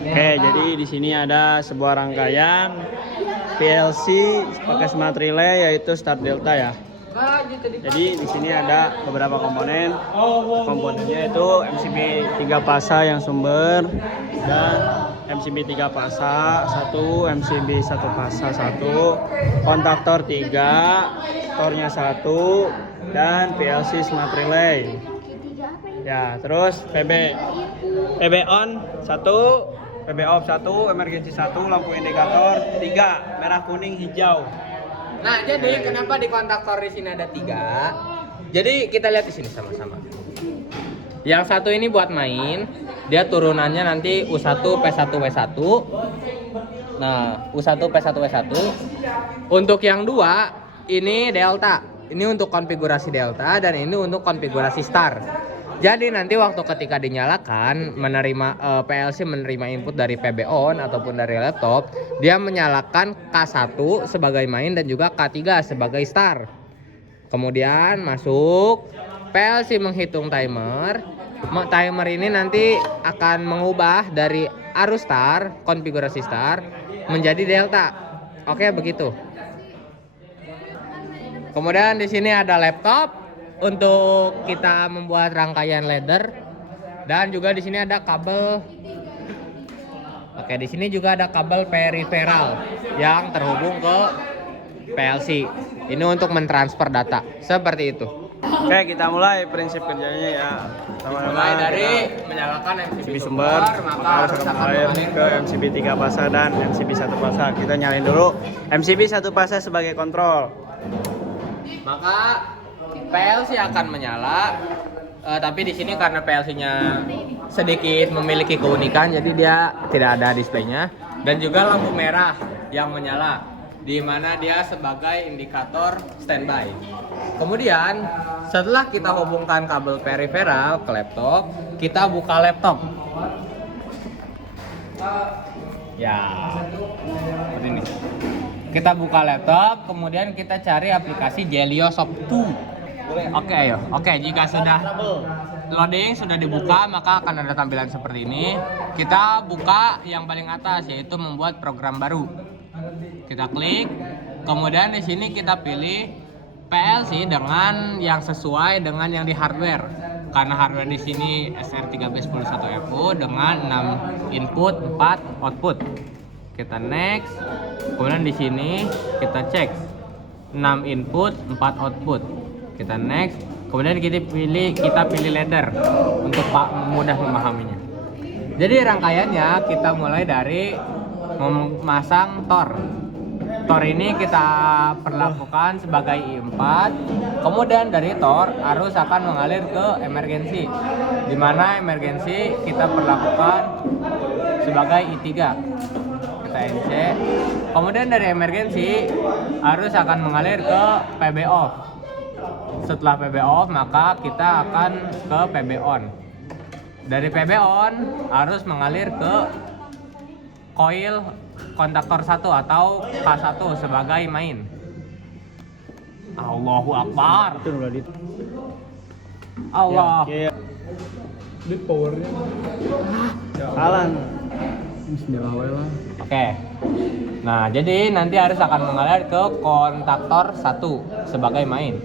Oke, jadi di sini ada sebuah rangkaian PLC pakai smart relay yaitu start delta ya. Jadi di sini ada beberapa komponen. Komponennya itu MCB 3 pasa yang sumber dan MCB 3 pasa 1, MCB 1 pasa 1, kontaktor 3, tornya 1 dan PLC smart relay. Ya, terus PB on 1, PB off 1, emergency 1, lampu indikator 3, merah kuning hijau. Nah, jadi kenapa di kontaktor di sini ada 3? Jadi kita lihat di sini sama-sama. Yang satu ini buat main, dia turunannya nanti U1 P1 W1. Nah, U1 P1 W1. Untuk yang dua ini delta. Ini untuk konfigurasi delta dan ini untuk konfigurasi star. Jadi nanti waktu ketika dinyalakan PLC menerima input dari PB on ataupun dari laptop, dia menyalakan K1 sebagai main dan juga K3 sebagai star. Kemudian masuk PLC menghitung timer. Timer ini nanti akan mengubah dari arus star, konfigurasi star menjadi delta. Oke, begitu. Kemudian di sini ada laptop untuk kita membuat rangkaian ladder dan juga di sini ada kabel. Oke, di sini juga ada kabel peripheral yang terhubung ke PLC. Ini untuk mentransfer data seperti itu. Oke, kita mulai prinsip kerjanya ya. Mulai dari menyalakan MCB sumber, maka harus mengalir ke MCB 3 pasa dan MCB 1 pasa. Kita nyalain dulu MCB 1 pasa sebagai kontrol. Maka PLC akan menyala, tapi di sini karena PLC-nya sedikit memiliki keunikan, jadi dia tidak ada displaynya. Dan juga lampu merah yang menyala, di mana dia sebagai indikator standby. Kemudian setelah kita hubungkan kabel peripheral ke laptop, kita buka laptop. Ya, seperti ini. Kita buka laptop, kemudian kita cari aplikasi Jeliosoft 2. Oke, ayo. Oke, jika sudah loading sudah dibuka, maka akan ada tampilan seperti ini. Kita buka yang paling atas, yaitu membuat program baru. Kita klik, kemudian di sini kita pilih PLC dengan yang sesuai dengan yang di hardware. Karena hardware di sini SR3B101FU dengan 6 input, 4 output. Kita next. Kemudian di sini kita cek 6 input, 4 output. Kita next. Kemudian kita pilih ladder untuk mudah memahaminya. Jadi rangkaiannya kita mulai dari memasang tor. Tor ini kita perlakukan sebagai I4. Kemudian dari tor arus akan mengalir ke emergency, di mana emergency kita perlakukan sebagai I3. Kita NC. Kemudian dari emergency arus akan mengalir ke PB off. Setelah PB off, maka kita akan ke PB on. Dari PB on arus mengalir ke coil kontaktor 1 atau K1 sebagai main. Allahu Akbar. Allah. Ini powernya. Salah. Oke. Nah, jadi nanti arus akan mengalir ke kontaktor 1 sebagai main.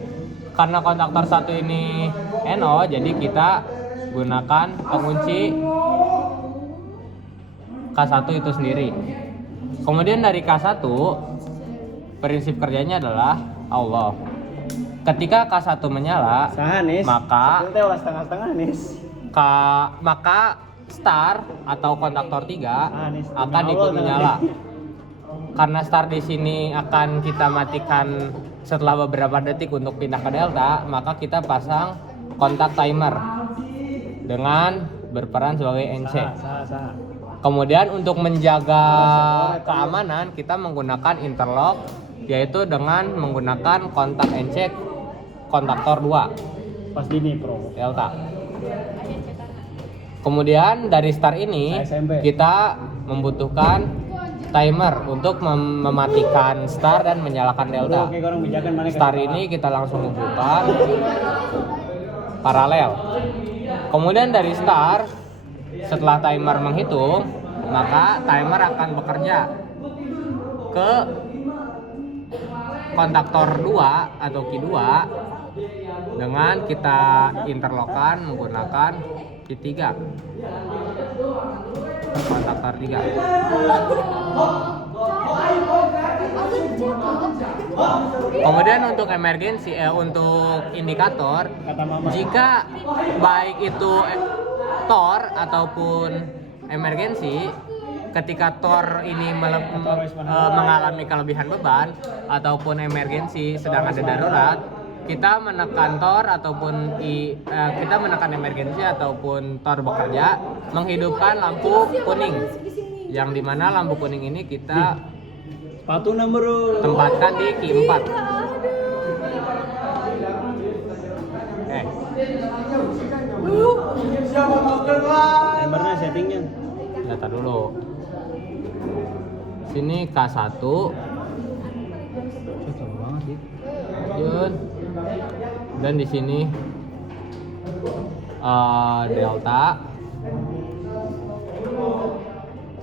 Karena kontaktor 1 ini NO, jadi kita gunakan pengunci K1 itu sendiri. Kemudian dari K1, prinsip kerjanya adalah Allah. Ketika K1 menyala, maka star atau kontaktor 3 akan ikut menyala. Karena star di sini akan kita matikan setelah beberapa detik untuk pindah ke delta, maka kita pasang kontak timer dengan berperan sebagai NC. Kemudian untuk menjaga keamanan kita menggunakan interlock, yaitu dengan menggunakan kontak NC kontaktor 2 pas dini pro delta. Kemudian dari start ini kita membutuhkan timer untuk mematikan star dan menyalakan delta. Star ini kita langsung hubungkan paralel. Kemudian dari star, setelah timer menghitung, maka timer akan bekerja ke kontaktor 2 atau Q2 dengan kita interlockkan menggunakan Q3 kontaktor 3. Kemudian untuk emergensi untuk indikator, jika baik itu tor ataupun emergensi, ketika tor ini mengalami kelebihan beban ataupun emergensi sedang ada darurat, kita menekan tor ataupun kita menekan emergensi ataupun tor bekerja menghidupkan lampu kuning, yang dimana lampu kuning ini kita Sepatu nomor tempatkan di Q4. timernya settingnya. Data dulu. Sini K1. Cocok banget sih. Yun. Dan di sini delta.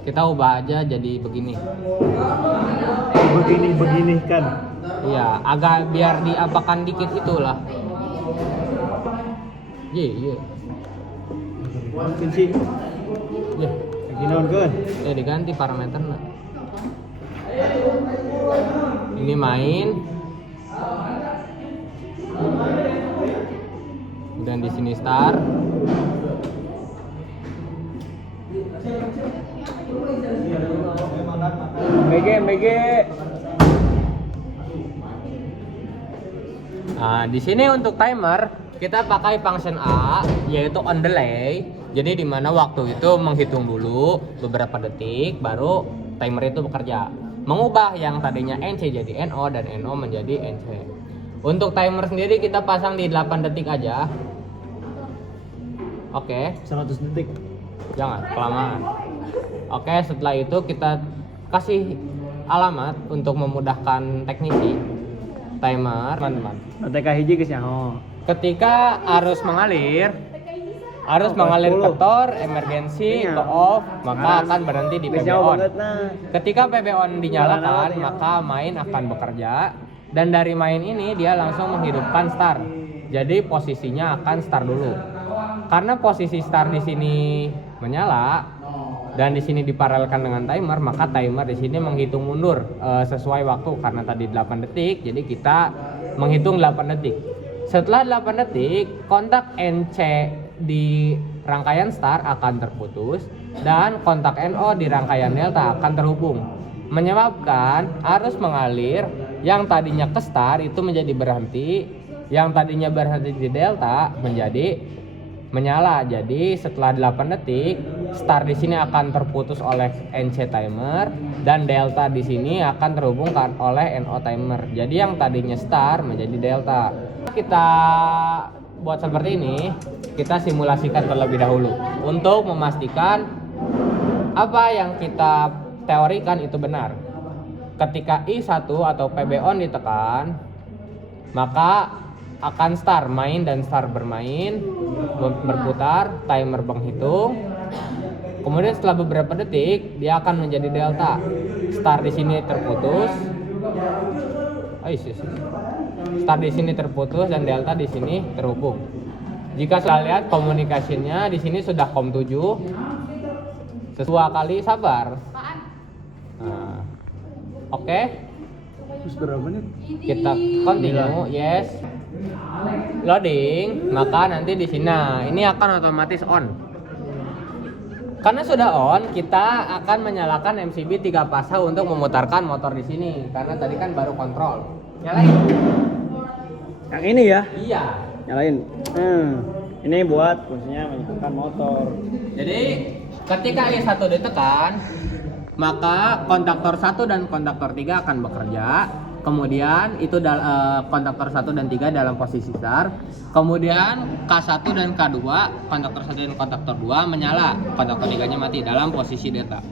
Kita ubah aja jadi begini. Begini kan. Iya, agak biar diapakan dikit itulah. Iya. Mungkin sih. Ya, Gini kan. diganti parameternya. Ini main. Dan di sini start. MBG. Nah, di sini untuk timer kita pakai function A, yaitu on delay. Jadi di mana waktu itu menghitung dulu beberapa detik baru timer itu bekerja. Mengubah yang tadinya NC jadi NO dan NO menjadi NC. Untuk timer sendiri kita pasang di 8 detik aja. Oke. 100 detik. Jangan kelamaan. Oke, setelah itu kita kasih alamat untuk memudahkan teknisi timer, teman-teman. TK hiji guys ya. Oh. Ketika arus mengalir ke tor, emergensi, ke off, maka akan berhenti di PB on. Ketika PB on dinyalakan, maka main akan bekerja, dan dari main ini dia langsung menghidupkan start. Jadi posisinya akan start dulu. Karena posisi start di sini menyala dan di sini diparalelkan dengan timer, maka timer di sini menghitung mundur sesuai waktu. Karena tadi 8 detik, jadi kita menghitung 8 detik. Setelah 8 detik, kontak NC di rangkaian start akan terputus dan kontak NO di rangkaian delta akan terhubung, menyebabkan arus mengalir yang tadinya ke start itu menjadi berhenti, yang tadinya berhenti di delta menjadi menyala. Jadi setelah 8 detik, start di sini akan terputus oleh NC timer dan delta di sini akan terhubungkan oleh NO timer. Jadi yang tadinya start menjadi delta. Kita buat seperti ini, kita simulasikan terlebih dahulu untuk memastikan apa yang kita teorikan itu benar. Ketika I1 atau PB on ditekan, maka akan start main dan start bermain, berputar, timer menghitung. Kemudian setelah beberapa detik dia akan menjadi delta. Start di sini terputus. Start di sini terputus dan delta di sini terhubung. Jika sudah lihat komunikasinya di sini sudah COM 7. Sesuai kali sabar. Nah, oke. Terus berapa menit? Kita continue, yes. Loading, maka nanti di sini ini akan otomatis on. Karena sudah on, kita akan menyalakan MCB 3 fase untuk memutarkan motor di sini. Karena tadi kan baru kontrol. Nyalain. Yang ini ya? Iya. Nyalain. Ini buat fungsinya menyalakan motor. Jadi ketika I1 ditekan, maka kontaktor 1 dan kontaktor 3 akan bekerja. Kemudian itu kontaktor 1 dan 3 dalam posisi start. Kemudian K1 dan K2, kontaktor 1 dan kontaktor 2 menyala. Kontaktor 3-nya mati dalam posisi delta.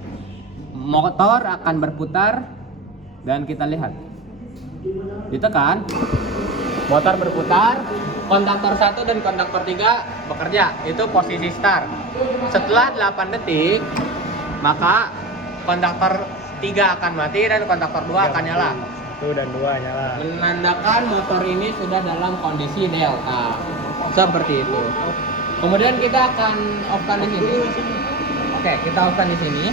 Motor akan berputar dan kita lihat. Ditekan, motor berputar, kontaktor 1 dan kontaktor 3 bekerja. Itu posisi start. Setelah 8 detik, maka kontaktor 3 akan mati dan kontaktor 2 akan nyala. 1 dan 2 nyala. Menandakan motor ini sudah dalam kondisi delta. Seperti itu. Kemudian kita akan off-kan di sini. Oke, kita off-kan di sini.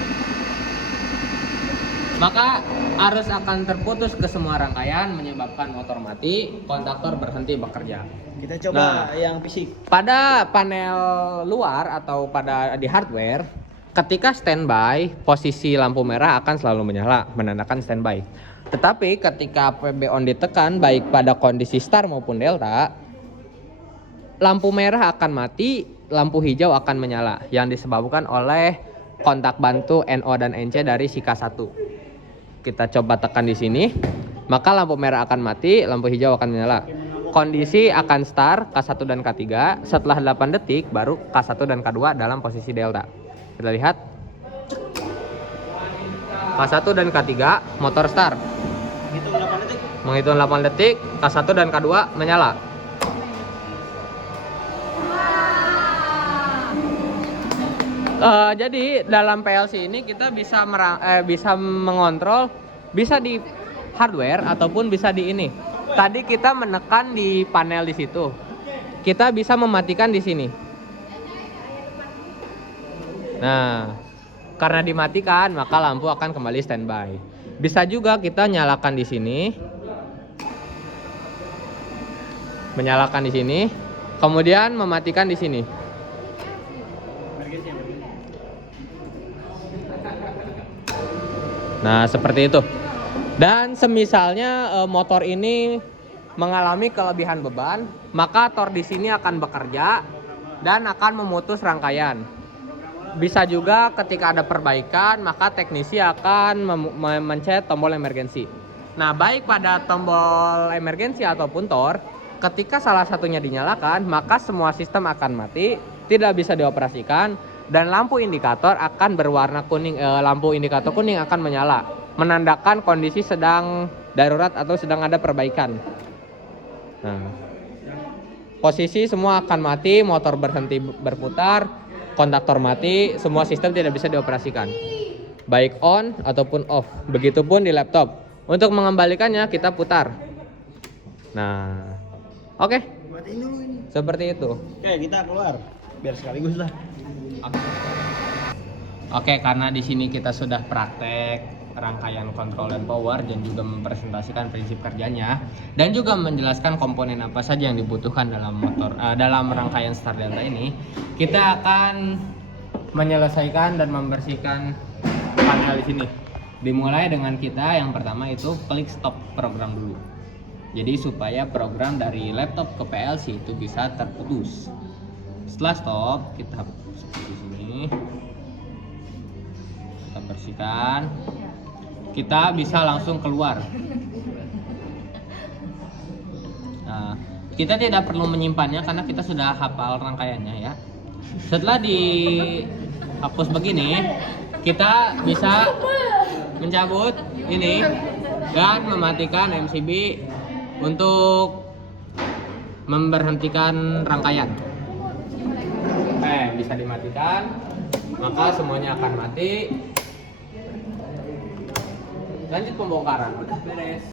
Maka arus akan terputus ke semua rangkaian menyebabkan motor mati, kontaktor berhenti bekerja. Kita coba yang fisik. Pada panel luar atau pada di hardware, ketika standby, posisi lampu merah akan selalu menyala, menandakan standby. Tetapi ketika PB on ditekan, baik pada kondisi start maupun delta, lampu merah akan mati, lampu hijau akan menyala, yang disebabkan oleh kontak bantu NO dan NC dari si K1. Kita coba tekan di sini, maka lampu merah akan mati, lampu hijau akan menyala. Kondisi akan start K1 dan K3, setelah 8 detik baru K1 dan K2 dalam posisi delta. Kita lihat K1 dan K3 motor start. Menghitung 8 detik, K1 dan K2 menyala. Jadi dalam PLC ini kita bisa mengontrol, bisa di hardware ataupun bisa di ini. Tadi kita menekan di panel di situ, kita bisa mematikan di sini. Nah, karena dimatikan maka lampu akan kembali standby. Bisa juga kita nyalakan di sini, menyalakan di sini, kemudian mematikan di sini. Nah, seperti itu. Dan semisalnya motor ini mengalami kelebihan beban, maka tor di sini akan bekerja dan akan memutus rangkaian. Bisa juga ketika ada perbaikan, maka teknisi akan mencet tombol emergensi. Nah, baik pada tombol emergensi ataupun tor, ketika salah satunya dinyalakan, maka semua sistem akan mati, tidak bisa dioperasikan, dan lampu indikator akan berwarna kuning. Lampu indikator kuning akan menyala, menandakan kondisi sedang darurat atau sedang ada perbaikan. Nah, posisi semua akan mati, motor berhenti berputar, kontaktor mati, semua sistem tidak bisa dioperasikan, baik on ataupun off. Begitupun di laptop. Untuk mengembalikannya kita putar. Nah, oke. Seperti itu. Oke, kita keluar biar sekaligus lah. Oke, karena di sini kita sudah praktek rangkaian kontrol dan power dan juga mempresentasikan prinsip kerjanya dan juga menjelaskan komponen apa saja yang dibutuhkan dalam motor dalam rangkaian start delta ini, kita akan menyelesaikan dan membersihkan panel di sini. Dimulai dengan kita yang pertama itu klik stop program dulu. Jadi supaya program dari laptop ke PLC itu bisa terputus. Setelah stop, kita seperti sini, kita bersihkan, kita bisa langsung keluar. Nah, kita tidak perlu menyimpannya karena kita sudah hafal rangkaiannya ya. Setelah dihapus begini, kita bisa mencabut ini dan mematikan MCB untuk memberhentikan rangkaian. Bisa dimatikan, maka semuanya akan mati. Lanjut pembongkaran. Beres.